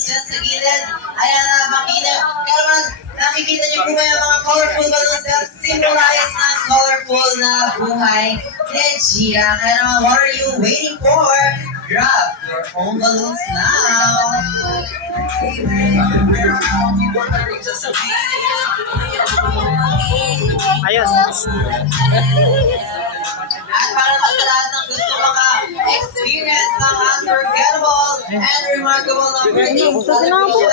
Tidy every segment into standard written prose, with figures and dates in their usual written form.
balloons dyan sa gilid. Ayan na, makita. Kaya naman, nakikita niyo po ba yung mga colorful balloons na symbolize ng colorful na buhay ni Gia. Kaya naman, what are you waiting for? Grab your own balloons now. Ayos. At para sa lahat ng gusto maka-experience ng unforgettable and remarkable na birthday celebration,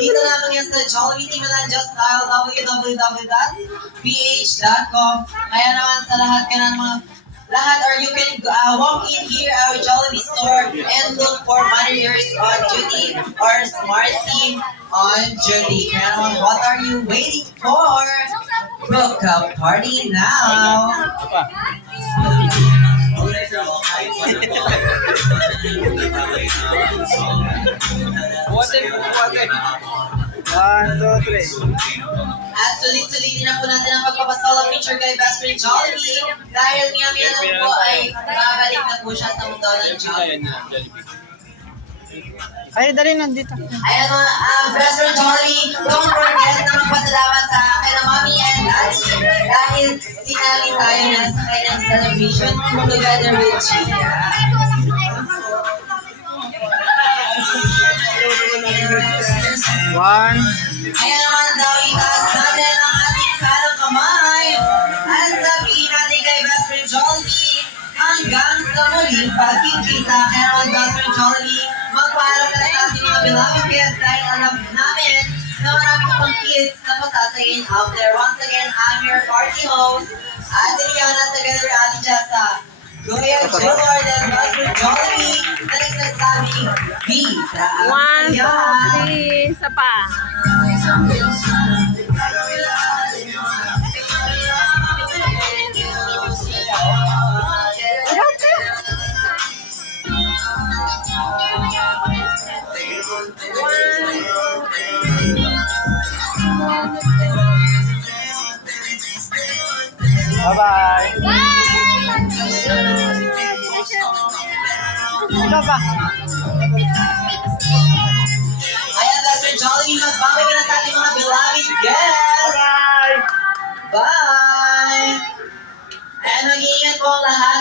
dito lamang yan sa Jollibee Timalandia Style, www.ph.com. Kaya naman sa lahat ka ng mga or you can walk in here our Jollibee store and look for managers on duty or smart team on duty. Kaya naman, what are you waiting for? Book a party now! One, two, three. At sulit-sulitin na po natin ang pagpapasolo picture kay Best Friend Jollibee dahil niya naman po ay babalik na po siya sa mundo ng Jollibee. Ay, dali nandito. Ayan mga Best Friend Jollibee, don't forget na magpasalamat sa akin ng mommy and daddy dahil sinali tayo na sa kanyang celebration together with Gia. One. Ayan naman daw, itaas natin ang ating kanang kamay at sabihin natin kay Best Friend Jollibee hanggang sa muling pagkikita. Kaya naman Best Friend Jollibee, magpaalam ka na sa ating mga beloved kids dahil alam namin na marami ka pang kids na masasayin out there. Once again, I'm your party host, Ate Liana, together with Ate Jessa. Kuya Jillard and Best Friend Jollibee na nagsasabing, be the One, two, Asaya. three, isa pa. Bye-bye. Ito pa. Ayan, Best Friend Jollibee, magbabay ka na sa ating mga beloved guests. Bye-bye. Bye! And mag-iingat po ang lahat.